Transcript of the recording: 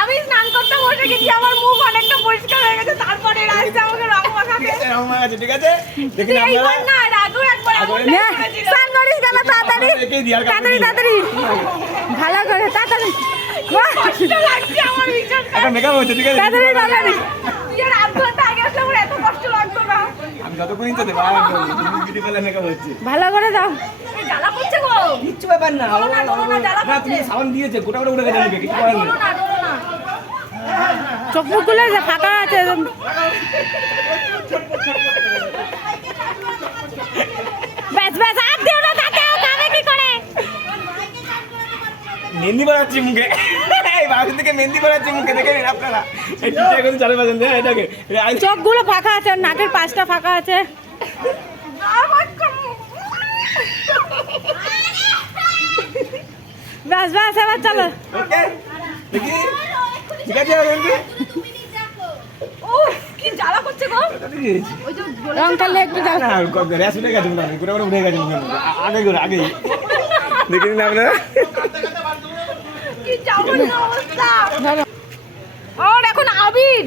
আমি স্নান করতে বসে গেছি, আমার মুখ অনেকটা পরিষ্কার হয়ে গেছে, তারপরে রাস্তা আমাকে রং মাখাতে রং মাখাচ্ছে, ঠিক আছে? দেখুন আপনারা না রাগু একবার স্নান করিস কেন তাড়াতাড়ি তাড়াতাড়ি ভালো করে তাড়াতাড়ি কষ্ট লাগছে আমার ভীষণ এখন মেকআপ হচ্ছে, ঠিক আছে? তাড়াতাড়ি তাড়াতাড়ি এর আধ ঘন্টা আগে আসলে আমার এত কষ্ট লাগতো না। আমি যতক্ষণই তো দেবো বিউটি পার্লার মেকআপ হচ্ছে। ভালো করে দাও। এই জ্বালা করছে গো। কিচ্ছু ব্যাপার না, ডোলো না, ডোলো না, জ্বালা না তুমি করছে। সাবান দিয়েছে, গোটা গোটা উঠে গেছে মুখে, কিছু করার নেই। ডোলো না, ডোলো না। চোখ মুখগুলো ফাঁকা আছে। ব্যাস ব্যাস আর দিও না, তাতে খাবে কি করে? মেহেন্দি বানাচ্ছি মুখে, এই বাড়ি থেকে মেহেন্দি বানাচ্ছি মুখে, দেখে নিন আপনারা। এই টিটা এখন চালে বাজেন, এটাকে চোখগুলো ফাঁকা আছে, নাকের পাশটা ফাঁকা আছে। ব্যাস ব্যাস এবার চলো। ওকে দেখি, ঠিক আছে? উফ, কি জ্বালা করছে গো। ওই যে রং ঢাললে একটু দাও। না র্যাশ উঠে গেছে মনে হয়, গোটা গোটা উঠে গেছে মুখে, আগে করে আগেই দেখে নিন আপনারা। কি জঘন্য অবস্থা। আর এখন আবির